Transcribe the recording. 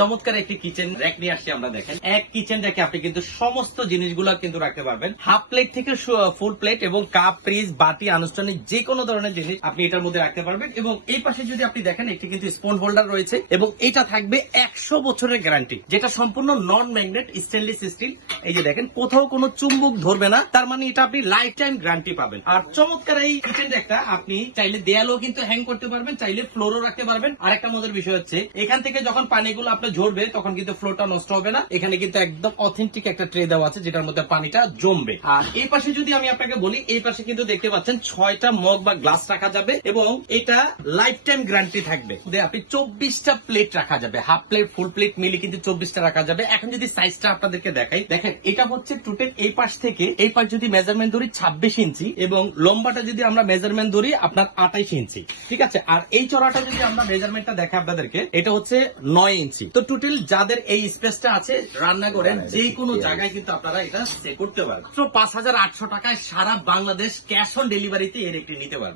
চমৎকার একটি kitchen rack নিয়ে আসছি আমরা, দেখেন। এক কিচেন র্যাকে আপনি কিন্তু সমস্ত জিনিসগুলো কিন্তু রাখতে পারবেন। হাফ প্লেট থেকে ফুল প্লেট এবং কাপ ফ্রিজ বাটি, আনুষ্ঠানিক যে কোনো ধরনের জিনিস আপনি এটার মধ্যে রাখতে পারবেন। এবং এই পাশে যদি আপনি দেখেন, একটি কিন্তু স্পোন হোল্ডার রয়েছে এবং এটা থাকবে একশো বছরের গ্যারান্টি যেটা সম্পূর্ণ নন ম্যাগনেট স্টেনলেস স্টিল এই যে দেখেন, কোথাও কোনো চুম্বক ধরবে না, তার মানে এটা আপনি লাইফ টাইম গ্যারান্টি পাবেন। আর চমৎকার এই কিচেন র্যাকটা আপনি চাইলে দেয়ালও কিন্তু হ্যাং করতে পারবেন, চাইলে ফ্লোরও রাখতে পারবেন। আরেকটা মজার বিষয় হচ্ছে, এখান থেকে যখন পানিগুলো আপনার ঝরবে, তখন কিন্তু ফ্লোরটা নষ্ট হবে না। এখানে কিন্তু একদম অথেন্টিক একটা ট্রে দেওয়া আছে, যেটার মধ্যে পানিটা জমবে। আর এই পাশে যদি আমি আপনাকে বলি, এই পাশে কিন্তু দেখতে পাচ্ছেন ছয়টা মগ বা গ্লাস রাখা যাবে এবং এটা লাইফ টাইম গ্যারান্টি থাকবে আপনি চব্বিশটা প্লেট রাখা যাবে। হাফ প্লেট ফুল প্লেট মিলে কিন্তু চব্বিশটা রাখা যাবে। এখন যদি সাইজটা আপনাদেরকে দেখাই, দেখেন, এটা হচ্ছে টোটাল এই পাশ থেকে, এই পাশ যদি মেজারমেন্ট ধরি ছাব্বিশ ইঞ্চি এবং লম্বাটা যদি আমরা মেজারমেন্ট ধরি, আপনার আঠাইশ ইঞ্চি। ঠিক আছে? আর এই চড়াটা যদি আমরা মেজারমেন্টটা দেখাই আপনাদেরকে, এটা হচ্ছে নয় ইঞ্চি। তো টোটাল যাদের এই স্পেসটা আছে রান্না করেন যে কোনো জায়গায় কিন্তু আপনারা এটা সে করতে পারবেন। তো পাঁচ হাজার আটশো টাকায় সারা বাংলাদেশ ক্যাশ অন ডেলিভারিতে এর একটি নিতে পারবেন।